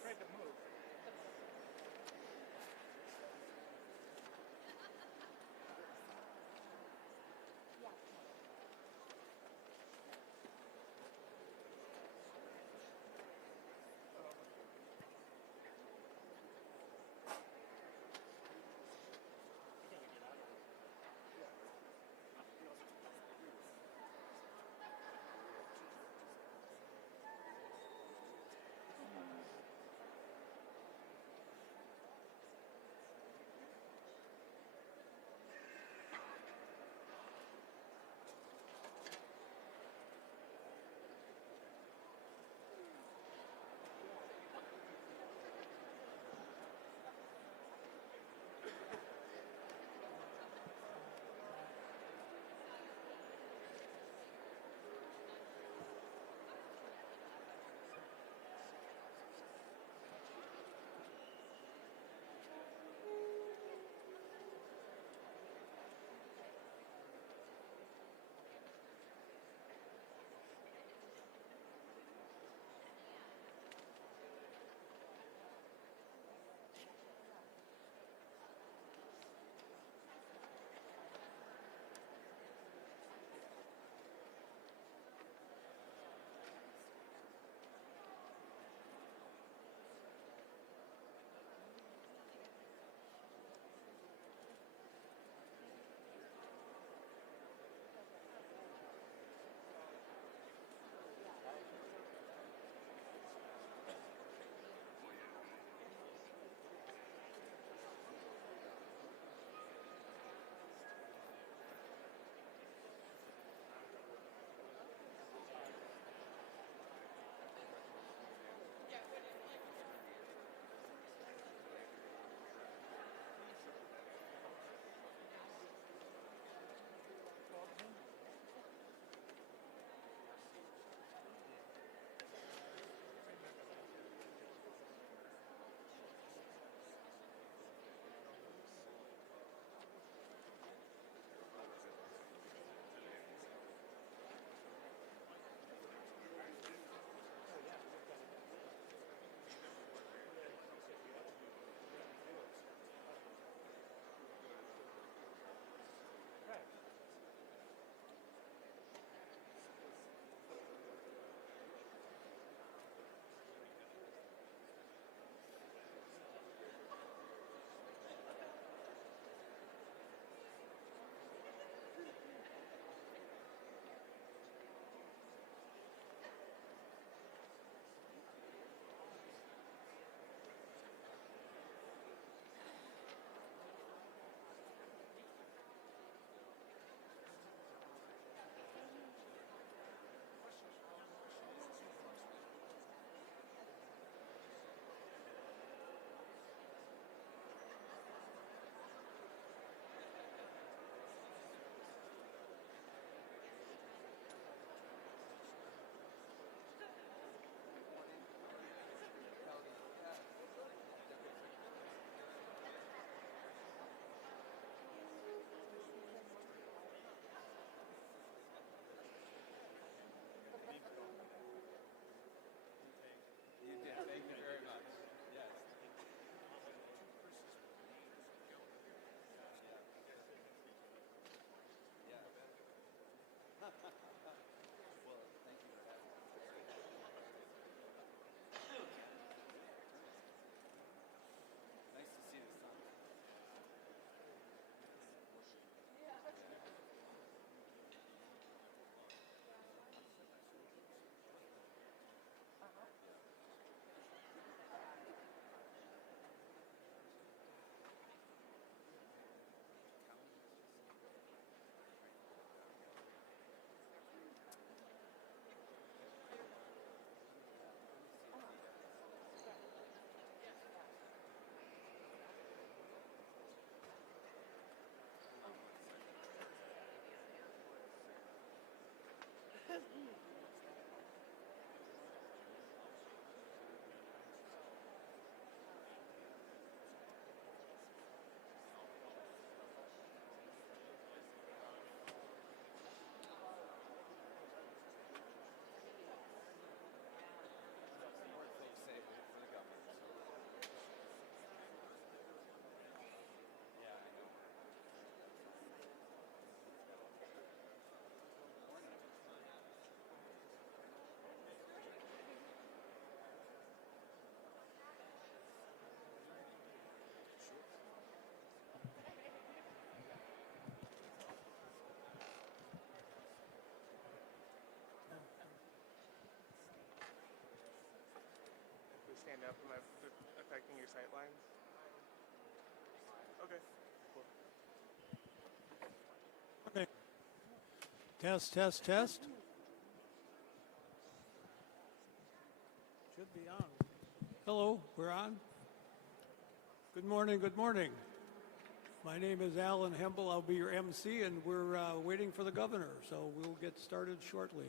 afraid to move. stand up? Am I affecting your sight lines? Okay, cool. Okay. Test, test, test. Should be on. Hello, we're on. Good morning, good morning. My name is Alan Hempel. I'll be your MC, and we're waiting for the governor, so we'll get started shortly.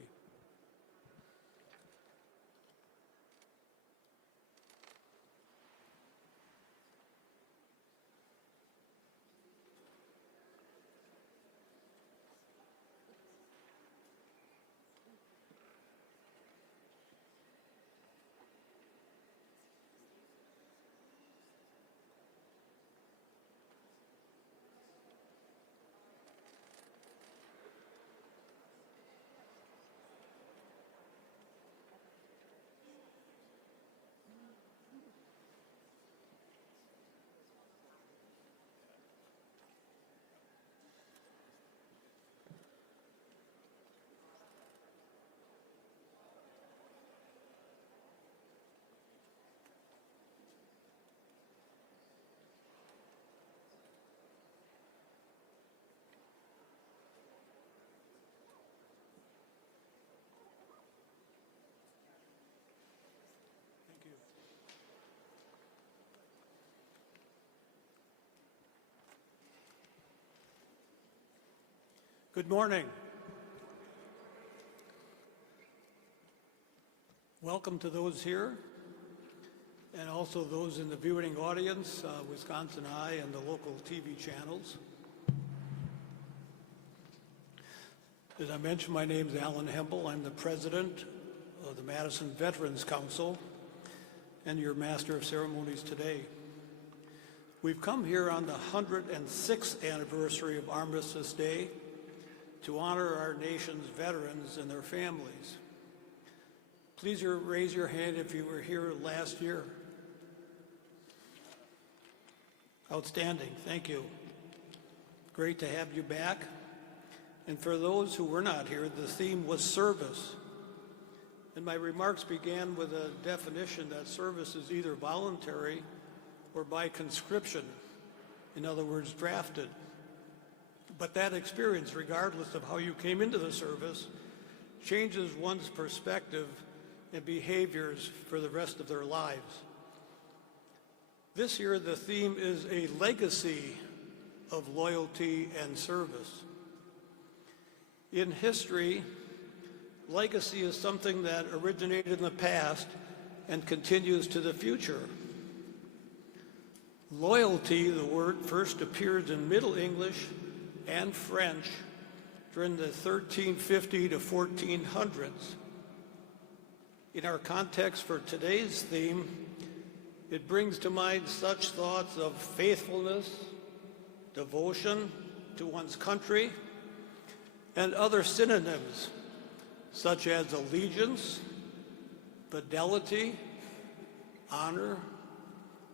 Thank you. Good morning. Welcome to those here and also those in the viewing audience, Wisconsin Eye and the local TV channels. As I mentioned, my name is Alan Hempel. I'm the president of the Madison Veterans Council and your master of ceremonies today. We've come here on the 106th anniversary of Armistice Day to honor our nation's veterans and their families. Please raise your hand if you were here last year. Outstanding, thank you. Great to have you back. And for those who were not here, the theme was service. And my remarks began with a definition that service is either voluntary or by conscription, in other words, drafted. But that experience, regardless of how you came into the service, changes one's perspective and behaviors for the rest of their lives. This year, the theme is a legacy of loyalty and service. In history, legacy is something that originated in the past and continues to the future. Loyalty, the word, first appears in Middle English and French during the 1350 to 1400s. In our context for today's theme, it brings to mind such thoughts of faithfulness, devotion to one's country, and other synonyms such as allegiance, fidelity, honor,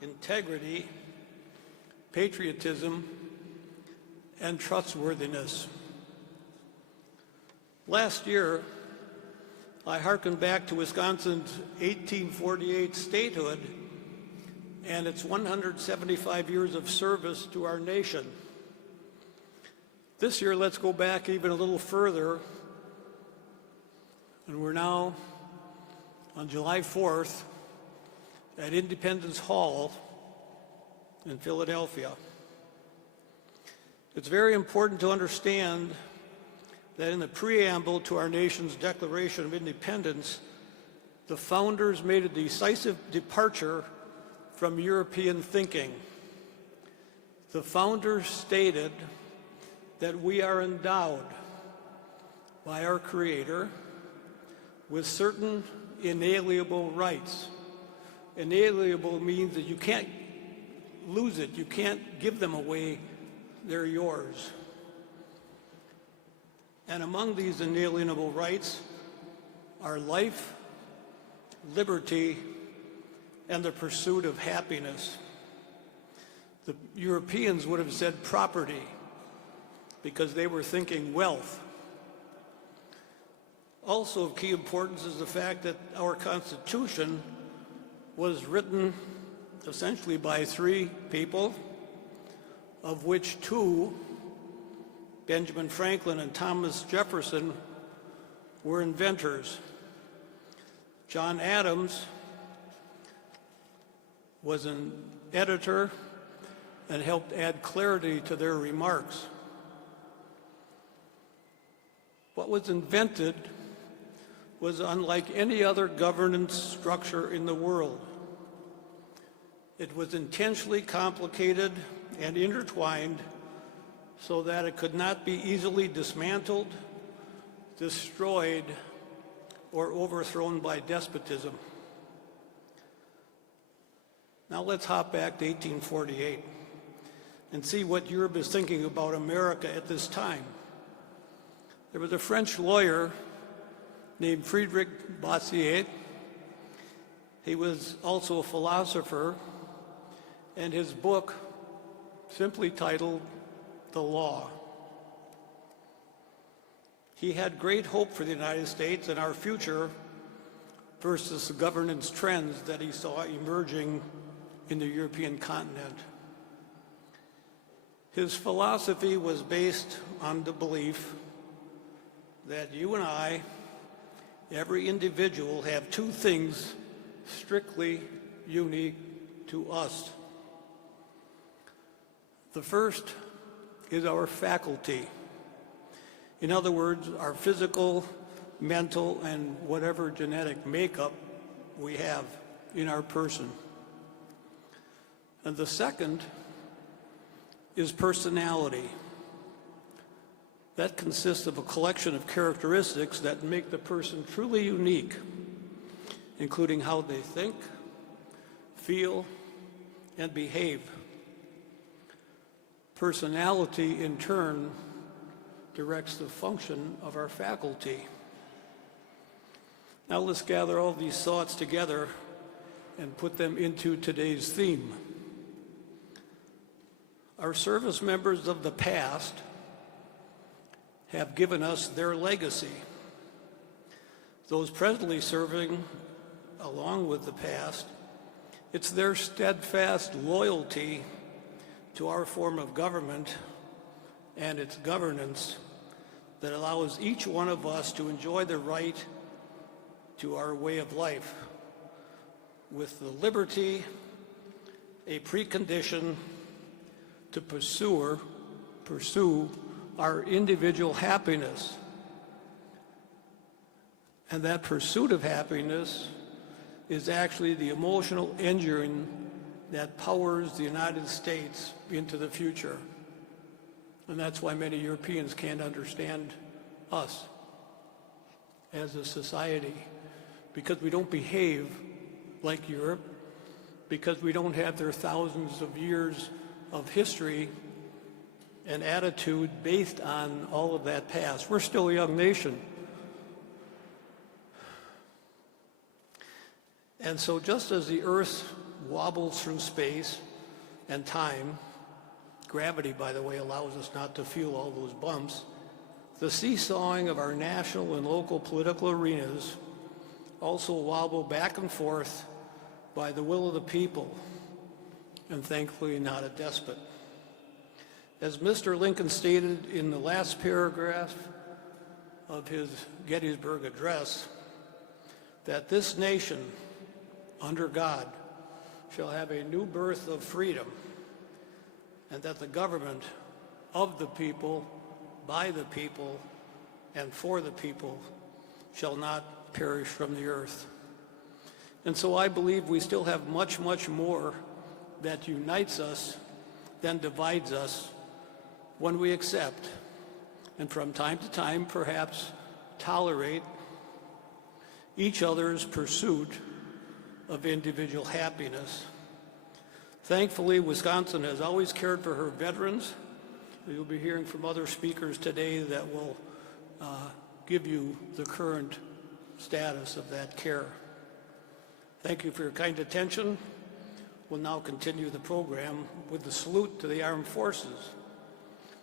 integrity, patriotism, and trustworthiness. Last year, I hearkened back to Wisconsin's 1848 statehood and its 175 years of service to our nation. This year, let's go back even a little further, and we're now on July 4th at Independence Hall in Philadelphia. It's very important to understand that in the preamble to our nation's Declaration of Independence, the founders made a decisive departure from European thinking. The founders stated that we are endowed by our Creator with certain inalienable rights. Inalienable means that you can't lose it, you can't give them away, they're yours. And among these inalienable rights are life, liberty, and the pursuit of happiness. The Europeans would have said property because they were thinking wealth. Also of key importance is the fact that our Constitution was written essentially by three people, of which two, Benjamin Franklin and Thomas Jefferson, were inventors. John Adams was an editor and helped add clarity to their remarks. What was invented was unlike any other governance structure in the world. It was intentionally complicated and intertwined so that it could not be easily dismantled, destroyed, or overthrown by despotism. Now let's hop back to 1848 and see what Europe is thinking about America at this time. There was a French lawyer named Friedrich Bastiat. He was also a philosopher, and his book, simply titled The Law. He had great hope for the United States and our future versus the governance trends that he saw emerging in the European continent. His philosophy was based on the belief that you and I, every individual, have two things strictly unique to us. The first is our faculty. In other words, our physical, mental, and whatever genetic makeup we have in our person. And the second is personality. That consists of a collection of characteristics that make the person truly unique, including how they think, feel, and behave. Personality, in turn, directs the function of our faculty. Now let's gather all these thoughts together and put them into today's theme. Our service members of the past have given us their legacy. Those presently serving along with the past, it's their steadfast loyalty to our form of government and its governance that allows each one of us to enjoy the right to our way of life, with the liberty, a precondition to pursue our individual happiness. And that pursuit of happiness is actually the emotional engine that powers the United States into the future. And that's why many Europeans can't understand us as a society, because we don't behave like Europe, because we don't have their thousands of years of history and attitude based on all of that past. We're still a young nation. And so just as the Earth wobbles through space and time, gravity, by the way, allows us not to feel all those bumps, the seesawing of our national and local political arenas also wobble back and forth by the will of the people, and thankfully not a despot. As Mr. Lincoln stated in the last paragraph of his Gettysburg Address, that this nation, under God, shall have a new birth of freedom, and that the government of the people, by the people, and for the people shall not perish from the earth. And so I believe we still have much, much more that unites us than divides us when we accept, and from time to time perhaps tolerate, each other's pursuit of individual happiness. Thankfully, Wisconsin has always cared for her veterans. You'll be hearing from other speakers today that will give you the current status of that care. Thank you for your kind attention. We'll now continue the program with the salute to the armed forces.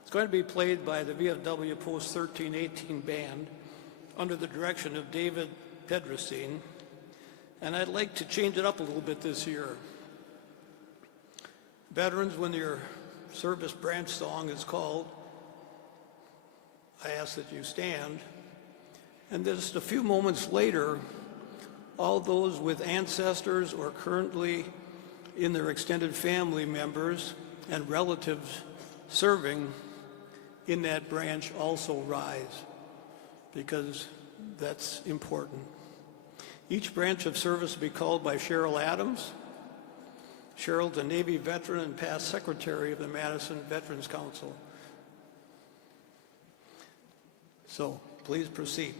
It's going to be played by the VFW Post 1318 Band under the direction of David Pedricine. And I'd like to change it up a little bit this year. Veterans, when your service branch song is called, I ask that you stand. And just a few moments later, all those with ancestors or currently in their extended family members and relatives serving in that branch also rise, because that's important. Each branch of service will be called by Cheryl Adams. Cheryl's a Navy veteran and past secretary of the Madison Veterans Council. So please proceed.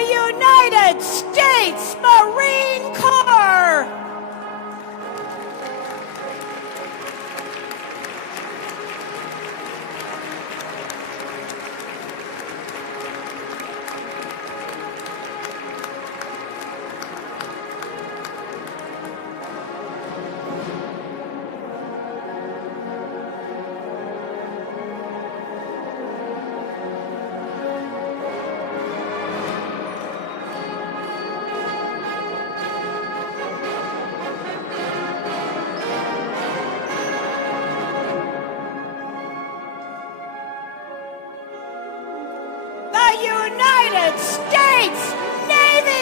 United States Marine Corps. United States Navy!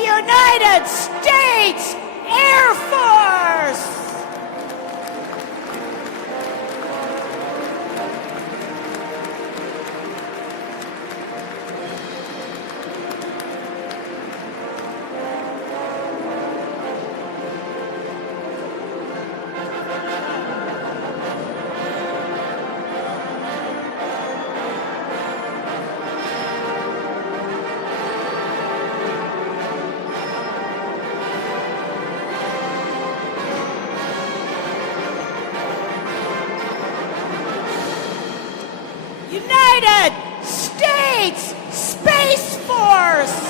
United States Air Force! United States Space Force!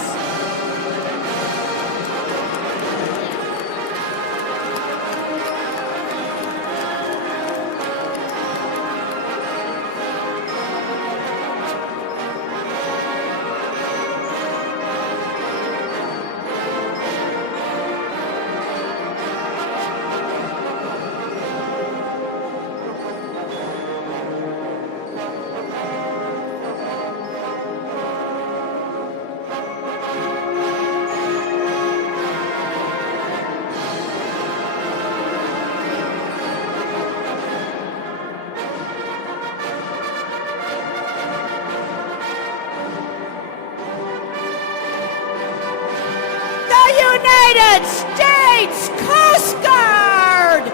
United States Coast Guard!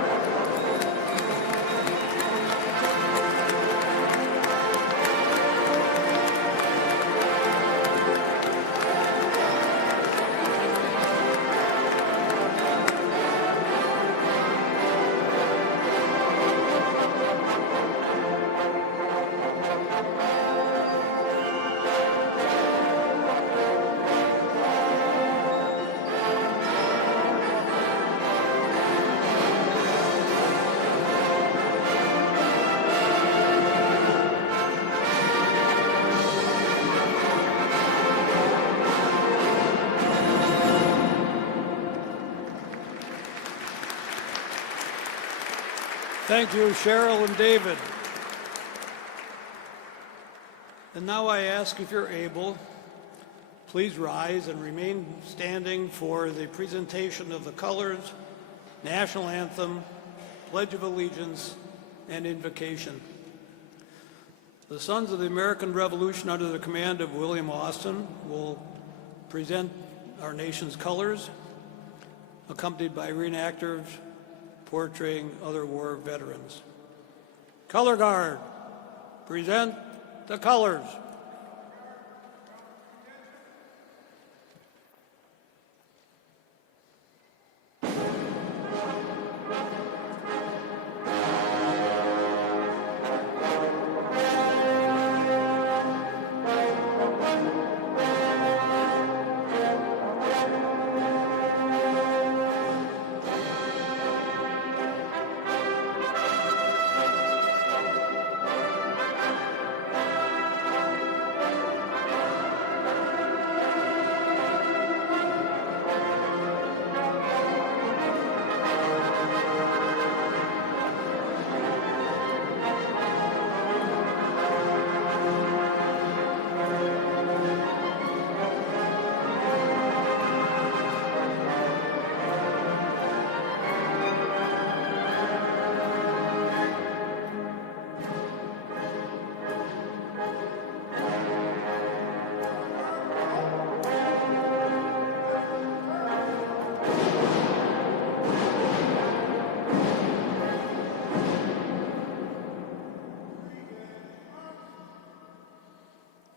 Thank you, Cheryl and David. And now I ask, if you're able, please rise and remain standing for the presentation of the colors, national anthem, Pledge of Allegiance, and invocation. The Sons of the American Revolution, under the command of William Austin, will present our nation's colors, accompanied by reenactors portraying other war veterans. Color Guard, present the colors.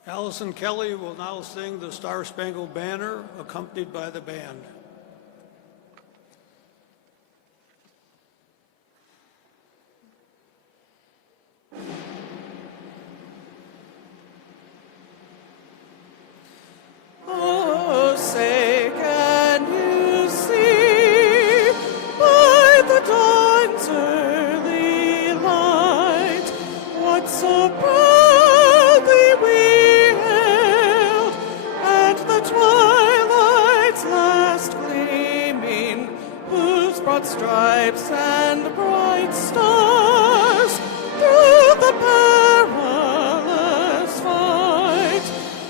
Allison Kelly will now sing the Star-Spangled Banner, accompanied by the band. Oh, say, can you see by the dawn's early light what so proudly we hailed at the twilight's last gleaming, whose broad stripes and bright stars through the perilous fight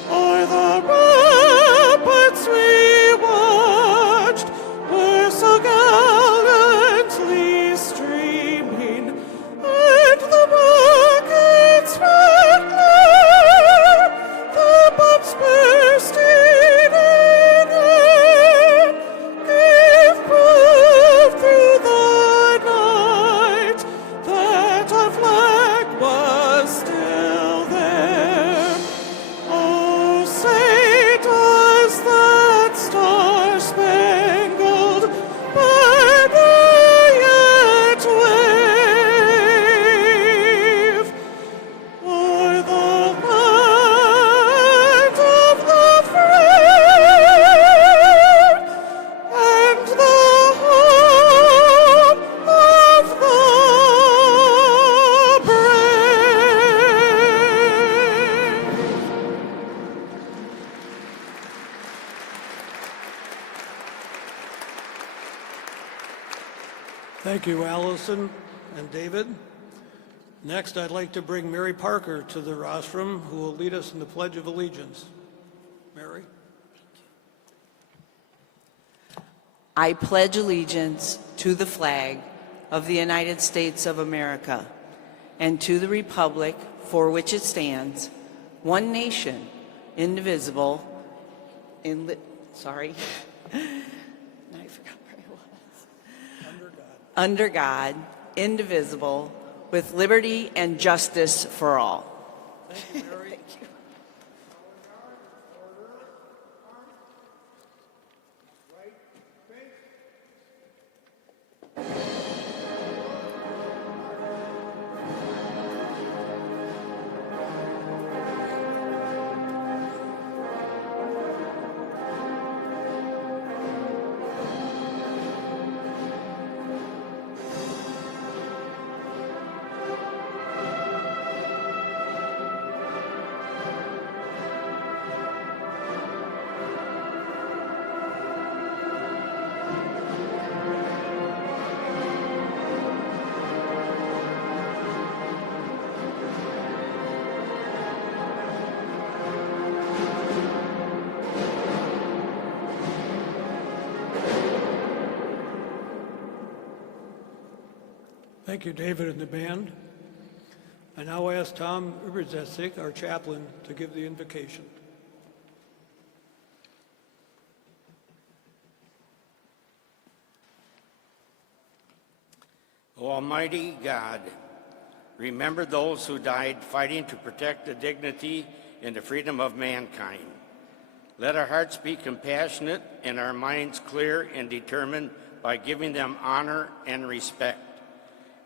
o'er the ramparts we watched were so gallantly streaming, and the rockets spread glare, the bombs bursting in air, gave proof through the night that our flag was still there. Oh, say, does that star-spangled banner yet wave o'er the land of the free and the home of the brave? Thank you, Allison and David. Next, I'd like to bring Mary Parker to the rostrum, who will lead us in the Pledge of Allegiance. Mary? I pledge allegiance to the flag of the United States of America and to the republic for which it stands, one nation, indivisible, sorry. Now I forgot where I was. Under God, indivisible, with liberty and justice for all. Thank you, Mary. Thank you. Thank you, David and the band. I now ask Tom Uberzetsik, our chaplain, to give the invocation. O Almighty God, remember those who died fighting to protect the dignity and the freedom of mankind. Let our hearts be compassionate and our minds clear and determined by giving them honor and respect.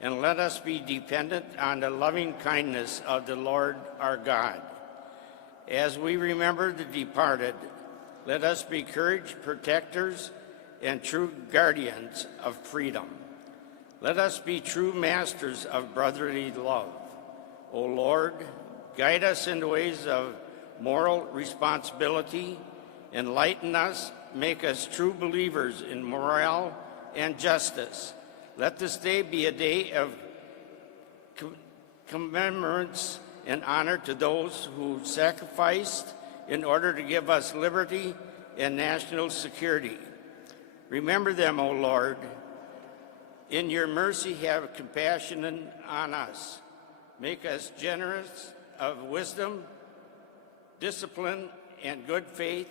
And let us be dependent on the loving kindness of the Lord our God. As we remember the departed, let us be courage protectors and true guardians of freedom. Let us be true masters of brotherly love. O Lord, guide us in the ways of moral responsibility, enlighten us, make us true believers in morale and justice. Let this day be a day of commemorance and honor to those who sacrificed in order to give us liberty and national security. Remember them, O Lord. In your mercy, have compassion on us. Make us generous of wisdom, discipline, and good faith.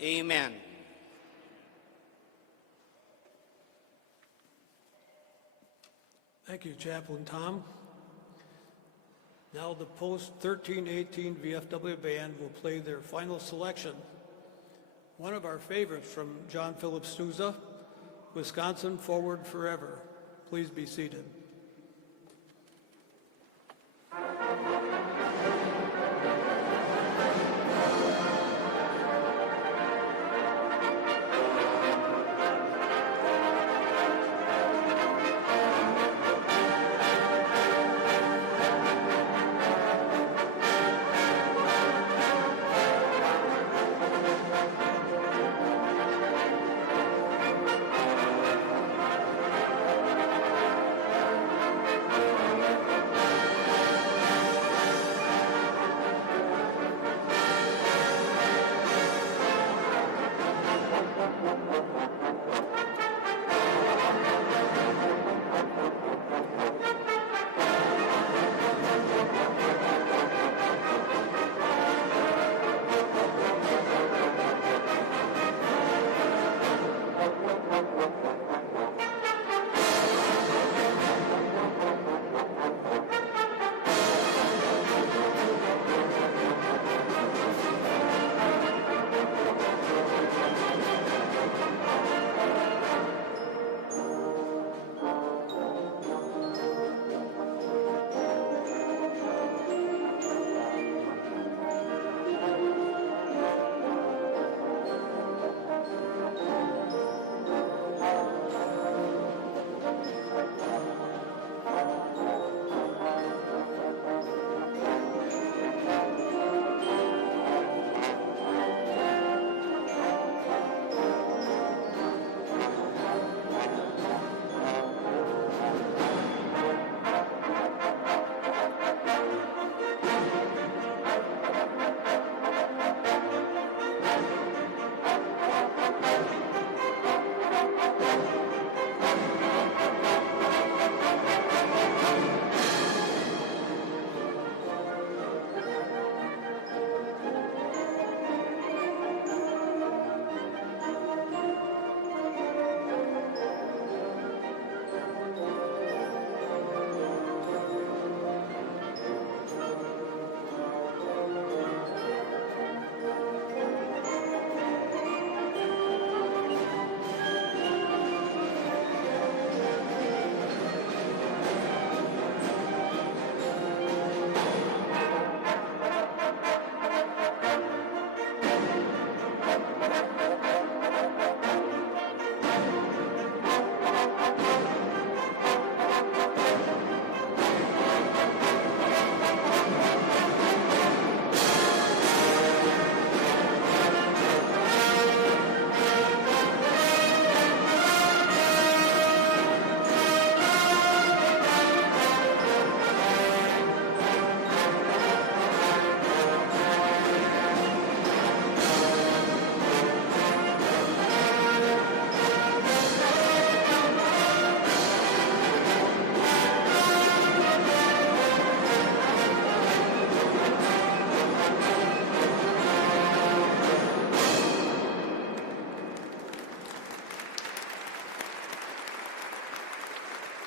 Amen. Thank you, Chaplain Tom. Now the post-1318 VFW Band will play their final selection, one of our favorites from John Philip Sousa, Wisconsin Forward Forever. Please be seated.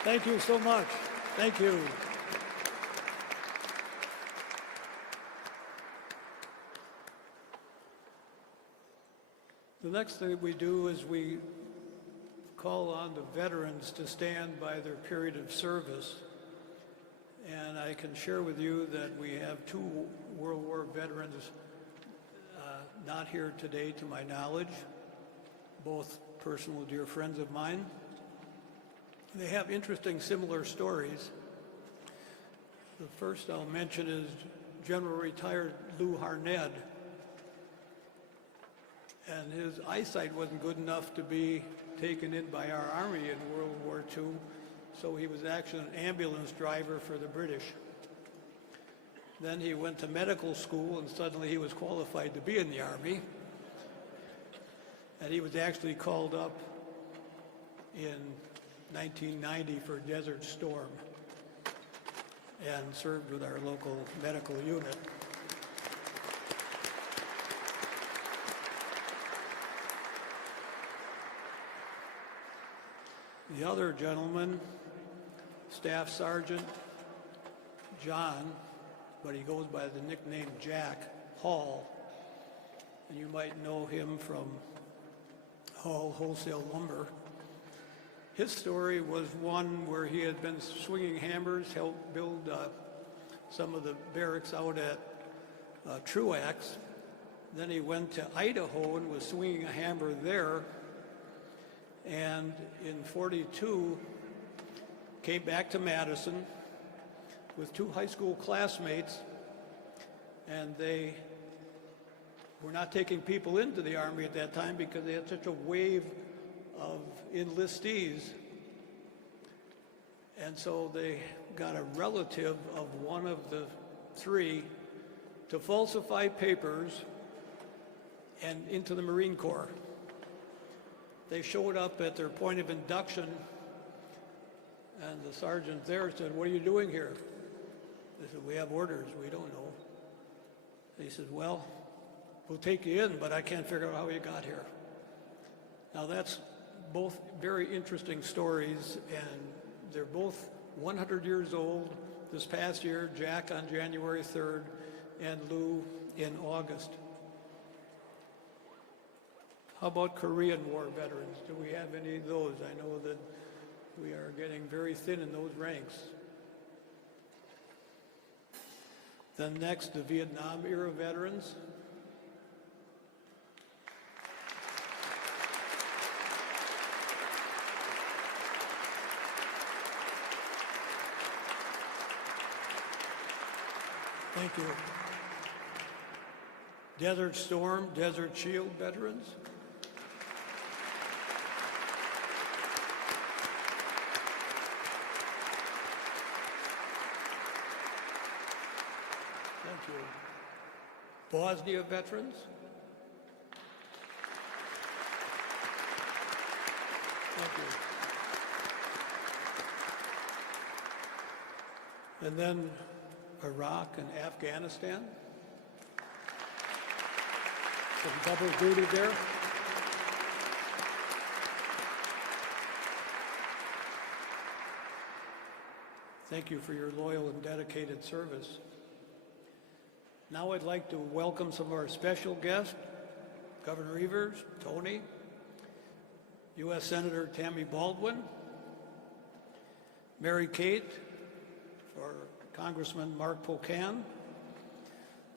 Thank you so much. Thank you. The next thing we do is we call on the veterans to stand by their period of service. And I can share with you that we have 2 World War veterans not here today to my knowledge, both personal dear friends of mine. They have interesting similar stories. The first I'll mention is General Retired Lou Harned. And his eyesight wasn't good enough to be taken in by our Army in World War II, so he was actually an ambulance driver for the British. Then he went to medical school, and suddenly he was qualified to be in the Army. And he was actually called up in 1990 for Desert Storm and served with our local medical unit. The other gentleman, Staff Sergeant John, but he goes by the nickname Jack Hall, and you might know him from Hall Wholesale Lumber. His story was one where he had been swinging hammers, helped build some of the barracks out at Truax. Then he went to Idaho and was swinging a hammer there. And in '42, came back to Madison with 2 high school classmates, and they were not taking people into the Army at that time because they had such a wave of enlistees. And so they got a relative of one of the 3 to falsify papers and into the Marine Corps. They showed up at their point of induction, and the sergeant there said, "What are you doing here?" They said, "We have orders, we don't know." He said, "Well, we'll take you in, but I can't figure out how you got here." Now that's both very interesting stories, and they're both 100 years old this past year, Jack on January 3rd and Lou in August. How about Korean War veterans? Do we have any of those? I know that we are getting very thin in those ranks. Then next, the Vietnam era veterans. Thank you. Desert Storm, Desert Shield veterans. Thank you. Bosnia veterans. Thank you. And then Iraq and Afghanistan. Some double duty there. Thank you for your loyal and dedicated service. Now I'd like to welcome some of our special guests, Governor Evers, Tony, U.S. Senator Tammy Baldwin, Mary Kate, for Congressman Mark Pocan,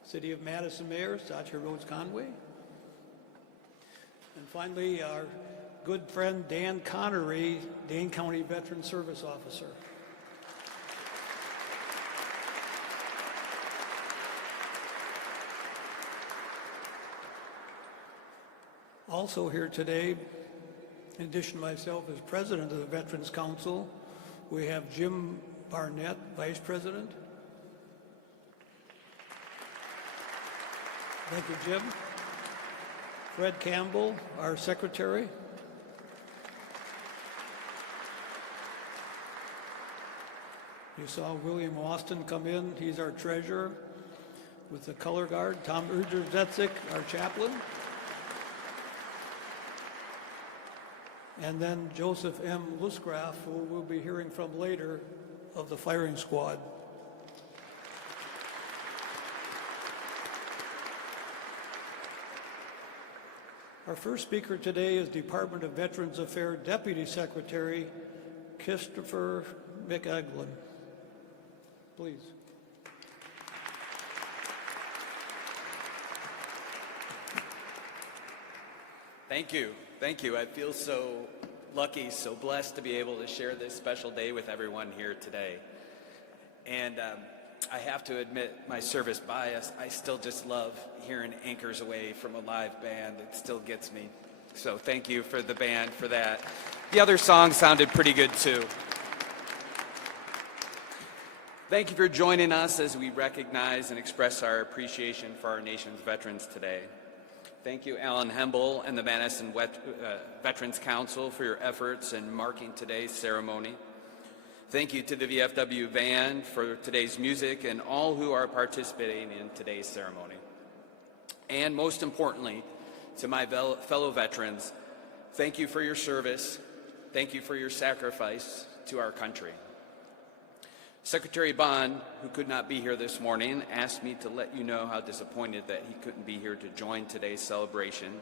City of Madison Mayor Satya Rhodes Conway, and finally our good friend Dan Connery, Dane County Veteran Service Officer. Also here today, in addition to myself as President of the Veterans Council, we have Jim Barnett, Vice President. Thank you, Jim. Fred Campbell, our Secretary. You saw William Austin come in. He's our Treasurer with the Color Guard. Tom Urzer-Zetzik, our Chaplain. and then Joseph M. Lusgraff, who we'll be hearing from later, of the firing squad. Our first speaker today is Department of Veterans Affairs Deputy Secretary Christopher McEglin. Please. Thank you. Thank you. I feel so lucky, so blessed to be able to share this special day with everyone here today. And I have to admit my service bias. I still just love hearing Anchors Away from a live band. It still gets me. So thank you for the band for that. The other songs sounded pretty good too. Thank you for joining us as we recognize and express our appreciation for our nation's veterans today. Thank you, Alan Hemble and the Madison Veterans Council for your efforts in marking today's ceremony. Thank you to the VFW Band for today's music and all who are participating in today's ceremony. And most importantly, to my fellow veterans, thank you for your service. Thank you for your sacrifice to our country. Secretary Bond, who could not be here this morning, asked me to let you know how disappointed that he couldn't be here to join today's celebration.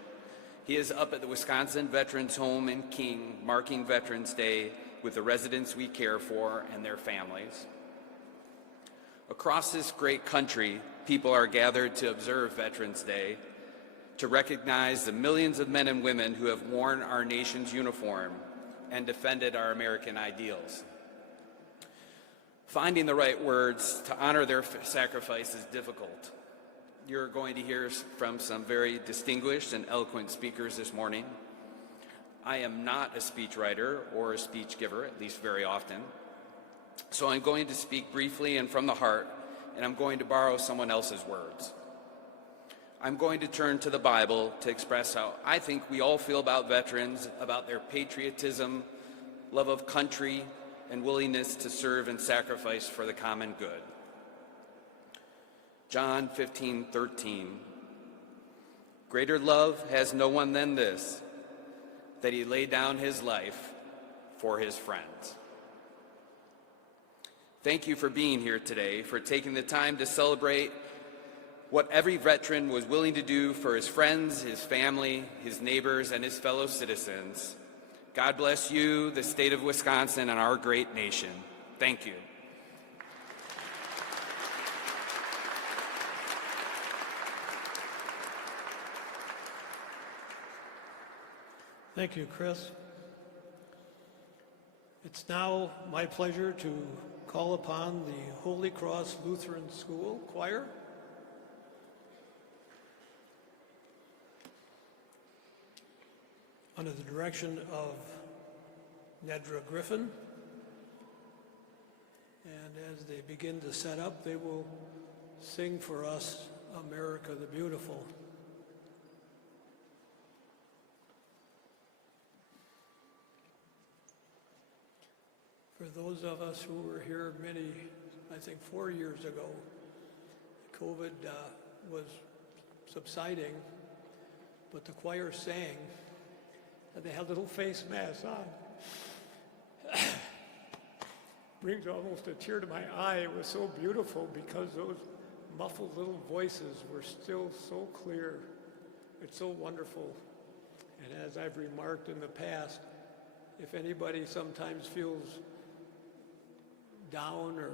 He is up at the Wisconsin Veterans Home in King, marking Veterans Day with the residents we care for and their families. Across this great country, people are gathered to observe Veterans Day, to recognize the millions of men and women who have worn our nation's uniform and defended our American ideals. Finding the right words to honor their sacrifice is difficult. You're going to hear from some very distinguished and eloquent speakers this morning. I am not a speechwriter or a speech giver, at least very often. So I'm going to speak briefly and from the heart, and I'm going to borrow someone else's words. I'm going to turn to the Bible to express how I think we all feel about veterans, about their patriotism, love of country, and willingness to serve and sacrifice for the common good. John 15:13. Greater love has no one than this, that he laid down his life for his friends. Thank you for being here today, for taking the time to celebrate what every veteran was willing to do for his friends, his family, his neighbors, and his fellow citizens. God bless you, the state of Wisconsin, and our great nation. Thank you. Thank you, Chris. It's now my pleasure to call upon the Holy Cross Lutheran School Choir. Under the direction of Nedra Griffin. And as they begin to set up, they will sing for us, America the Beautiful. For those of us who were here many, I think 4 years ago, COVID was subsiding, but the choir sang, and they had little face masks on. Brings almost a tear to my eye. It was so beautiful because those muffled little voices were still so clear. It's so wonderful. And as I've remarked in the past, if anybody sometimes feels down or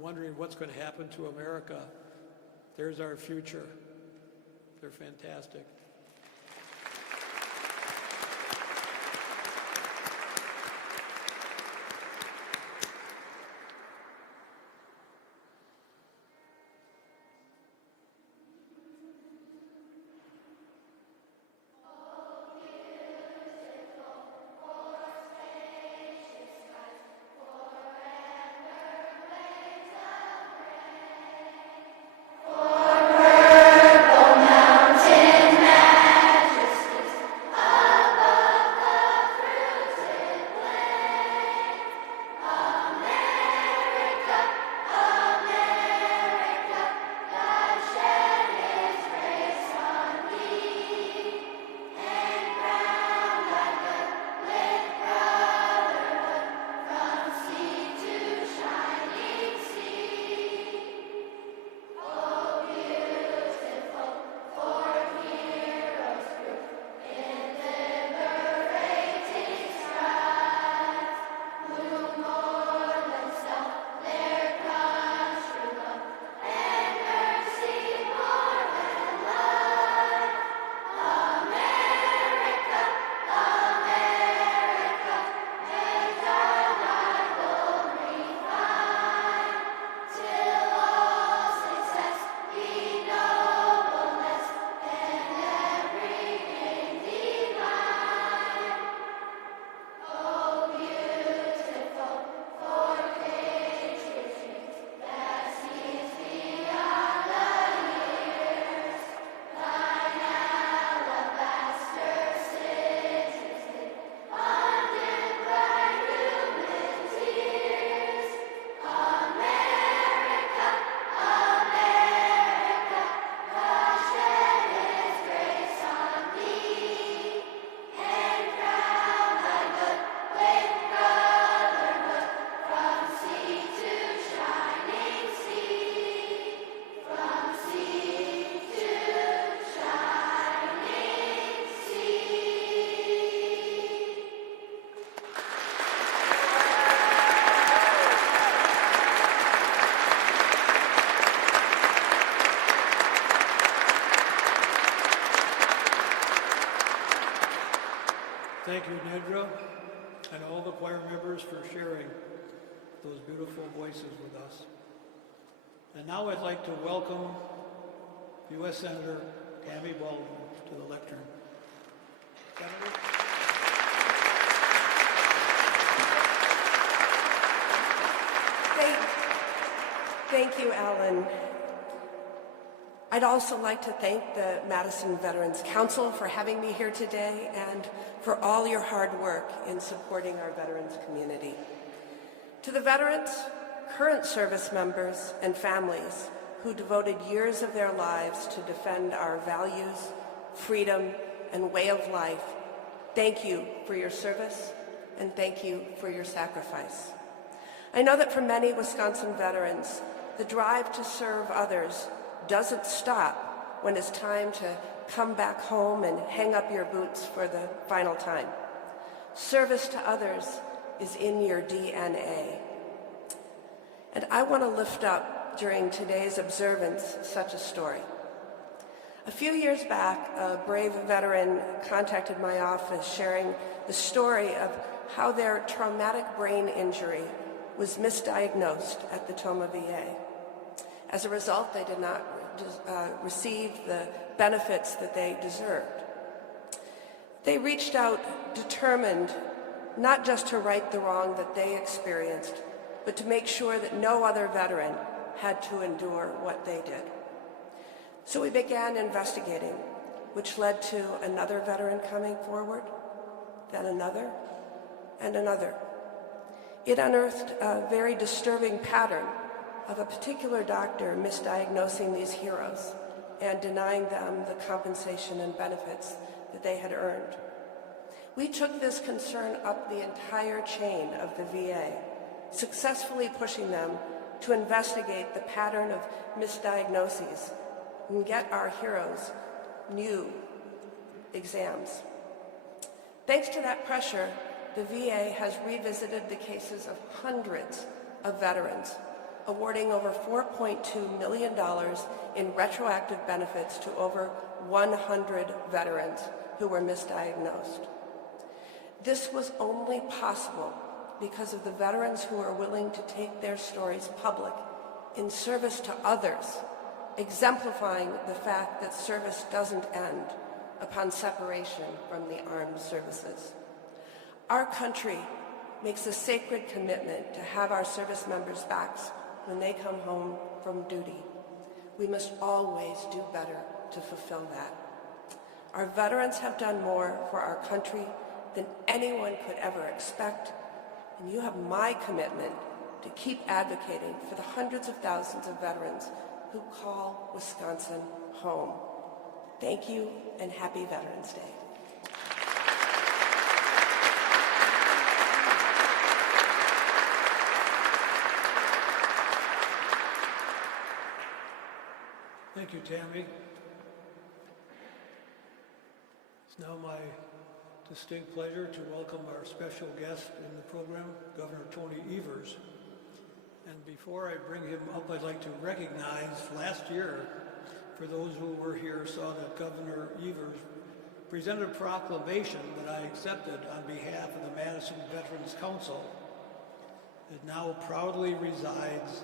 wondering what's going to happen to America, there's our future. They're fantastic. Mountain Thank you, Nedra, and all the choir members for sharing those beautiful voices with us. And now I'd like to welcome U.S. Senator Tammy Baldwin to the lectern. Senator? Thank you, Alan. I'd also like to thank the Madison Veterans Council for having me here today and for all your hard work in supporting our veterans community. To the veterans, current service members, and families who devoted years of their lives to defend our values, freedom, and way of life, thank you for your service and thank you for your sacrifice. I know that for many Wisconsin veterans, the drive to serve others doesn't stop when it's time to come back home and hang up your boots for the final time. Service to others is in your DNA. And I want to lift up during today's observance such a story. A few years back, a brave veteran contacted my office sharing the story of how their traumatic brain injury was misdiagnosed at the Toma VA. As a result, they did not receive the benefits that they deserved. They reached out determined not just to right the wrong that they experienced, but to make sure that no other veteran had to endure what they did. So we began investigating, which led to another veteran coming forward, then another, and another. It unearthed a very disturbing pattern of a particular doctor misdiagnosing these heroes and denying them the compensation and benefits that they had earned. We took this concern up the entire chain of the VA, successfully pushing them to investigate the pattern of misdiagnoses and get our heroes new exams. Thanks to that pressure, the VA has revisited the cases of hundreds of veterans, awarding over $4.2 million in retroactive benefits to over 100 veterans who were misdiagnosed. This was only possible because of the veterans who are willing to take their stories public in service to others, exemplifying the fact that service doesn't end upon separation from the armed services. Our country makes a sacred commitment to have our service members' backs when they come home from duty. We must always do better to fulfill that. Our veterans have done more for our country than anyone could ever expect, and you have my commitment to keep advocating for the hundreds of thousands of veterans who call Wisconsin home. Thank you, and happy Veterans Day. Thank you, Tammy. It's now my distinct pleasure to welcome our special guest in the program, Governor Tony Evers. And before I bring him up, I'd like to recognize last year, for those who were here, saw that Governor Evers presented a proclamation that I accepted on behalf of the Madison Veterans Council. It now proudly resides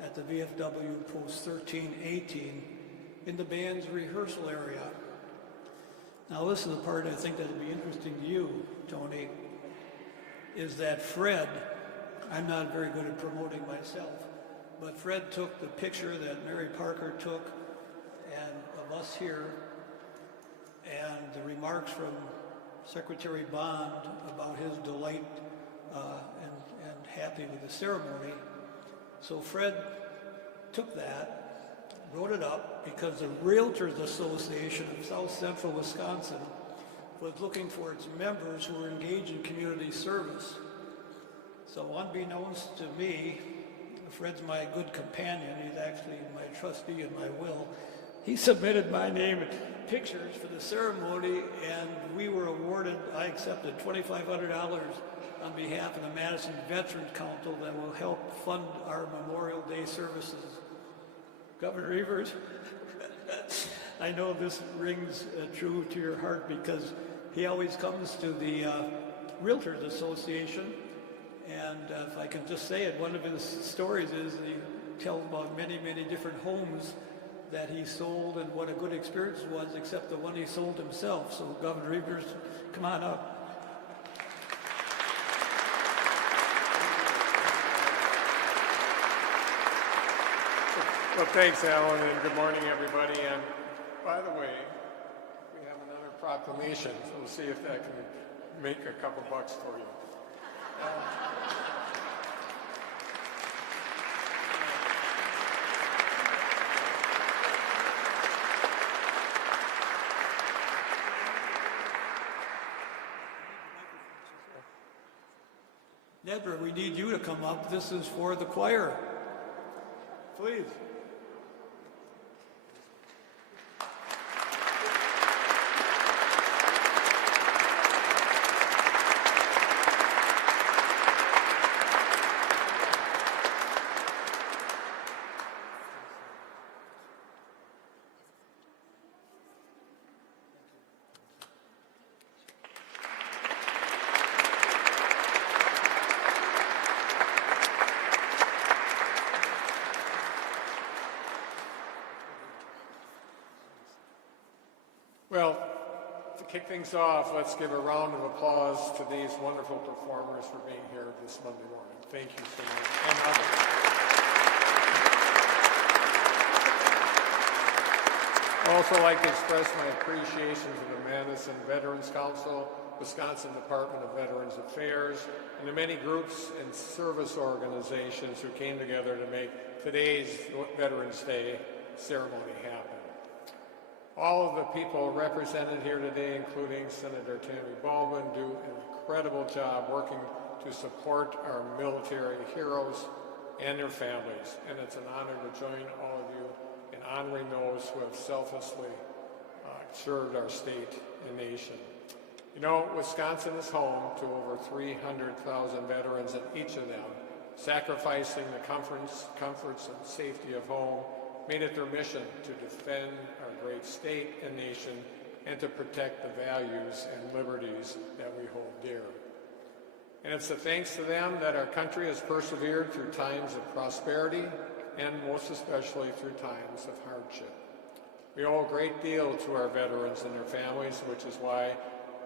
at the VFW Post 1318 in the band's rehearsal area. Now this is the part I think that would be interesting to you, Tony, is that Fred, I'm not very good at promoting myself, but Fred took the picture that Mary Parker took and of us here and the remarks from Secretary Bond about his delight and happy with the ceremony. So Fred took that, wrote it up, because the Realtors Association of South Central Wisconsin was looking for its members who were engaged in community service. So unbeknownst to me, Fred's my good companion, he's actually my trustee in my will, he submitted my name and pictures for the ceremony, and we were awarded, I accepted $2,500 on behalf of the Madison Veterans Council that will help fund our Memorial Day services. Governor Evers, I know this rings true to your heart because he always comes to the Realtors Association, and if I can just say it, one of his stories is he tells about many, many different homes that he sold and what a good experience it was, except the one he sold himself. So Governor Evers, come on up. Well, thanks, Alan, and good morning, everybody. And by the way, we have another proclamation, so we'll see if that can make a couple bucks for you. Deborah, we need you to come up. This is for the choir. Please. Well, to kick things off, let's give a round of applause to these wonderful performers for being here this Monday morning. Thank you so much, and others. I'd also like to express my appreciation to the Madison Veterans Council, Wisconsin Department of Veterans Affairs, and the many groups and service organizations who came together to make today's Veterans Day ceremony happen. All of the people represented here today, including Senator Tammy Baldwin, do an incredible job working to support our military heroes and their families. And it's an honor to join all of you in honoring those who have selflessly served our state and nation. You know, Wisconsin is home to over 300,000 veterans, and each of them, sacrificing the comforts and safety of home, made it their mission to defend our great state and nation and to protect the values and liberties that we hold dear. And it's a thanks to them that our country has persevered through times of prosperity and most especially through times of hardship. We owe a great deal to our veterans and their families, which is why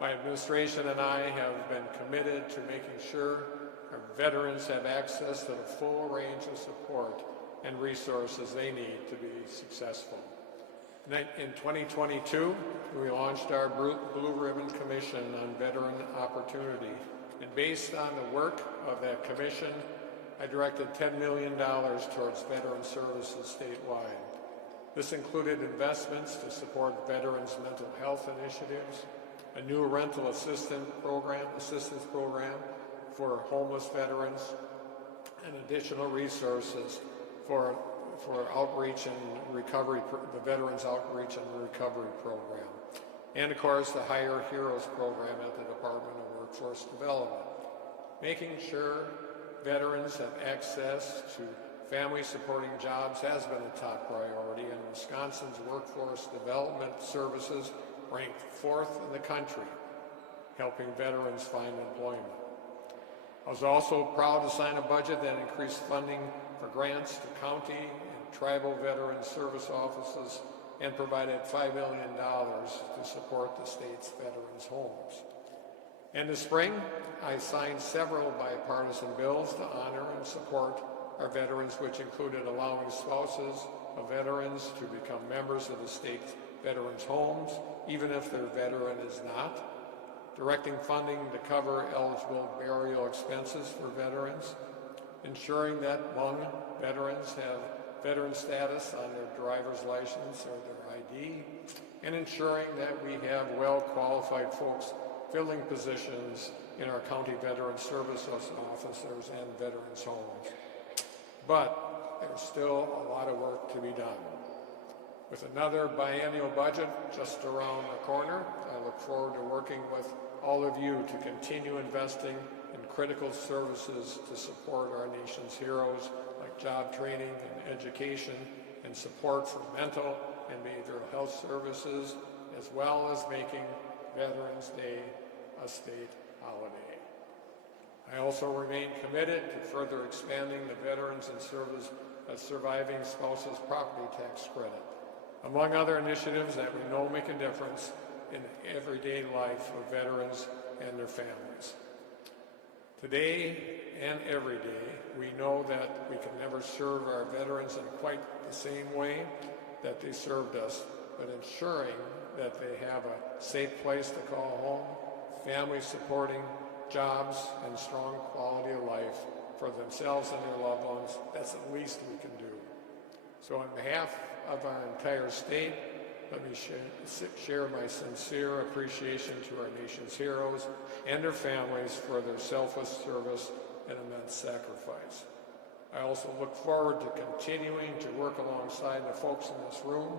my administration and I have been committed to making sure our veterans have access to the full range of support and resources they need to be successful. In 2022, we launched our Blue Ribbon Commission on Veteran Opportunity, and based on the work of that commission, I directed $10 million towards veteran services statewide. This included investments to support veterans' mental health initiatives, a new rental assistance program for homeless veterans, and additional resources for outreach and recovery, the Veterans Outreach and Recovery Program, and of course the Hire Heroes program at the Department of Workforce Development. Making sure veterans have access to family-supporting jobs has been a top priority, and Wisconsin's workforce development services ranked 4th in the country, helping veterans find employment. I was also proud to sign a budget that increased funding for grants to county and tribal veteran service offices and provided $5 million to support the state's veterans' homes. And this spring, I signed several bipartisan bills to honor and support our veterans, which included allowing spouses of veterans to become members of the state's veterans' homes, even if their veteran is not, directing funding to cover eligible burial expenses for veterans, ensuring that among veterans have veteran status on their driver's license or their ID, and ensuring that we have well-qualified folks filling positions in our county veteran service officers and veterans' homes. But there's still a lot of work to be done. With another biennial budget just around the corner, I look forward to working with all of you to continue investing in critical services to support our nation's heroes, like job training and education, and support for mental and behavioral health services, as well as making Veterans Day a state holiday. I also remain committed to further expanding the Veterans and Surviving Spouses Property Tax Credit, among other initiatives that we know make a difference in the everyday life of veterans and their families. Today and every day, we know that we can never serve our veterans in quite the same way that they served us, but ensuring that they have a safe place to call home, family supporting jobs, and strong quality of life for themselves and their loved ones, that's the least we can do. So on behalf of our entire state, let me share my sincere appreciation to our nation's heroes and their families for their selfless service and immense sacrifice. I also look forward to continuing to work alongside the folks in this room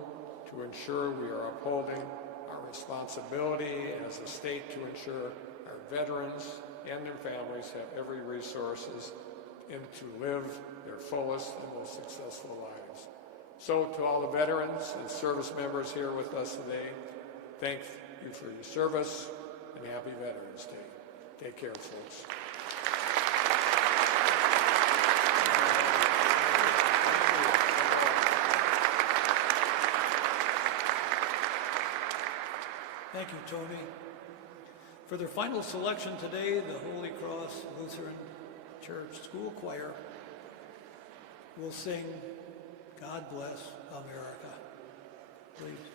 to ensure we are upholding our responsibility as a state to ensure our veterans and their families have every resources and to live their fullest and most successful lives. So to all the veterans and service members here with us today, thank you for your service and happy Veterans Day. Take care, folks. Thank you, Tony. For their final selection today, the Holy Cross Lutheran Church School Choir will sing God Bless America. Please.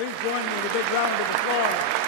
Please join me in a big round of applause.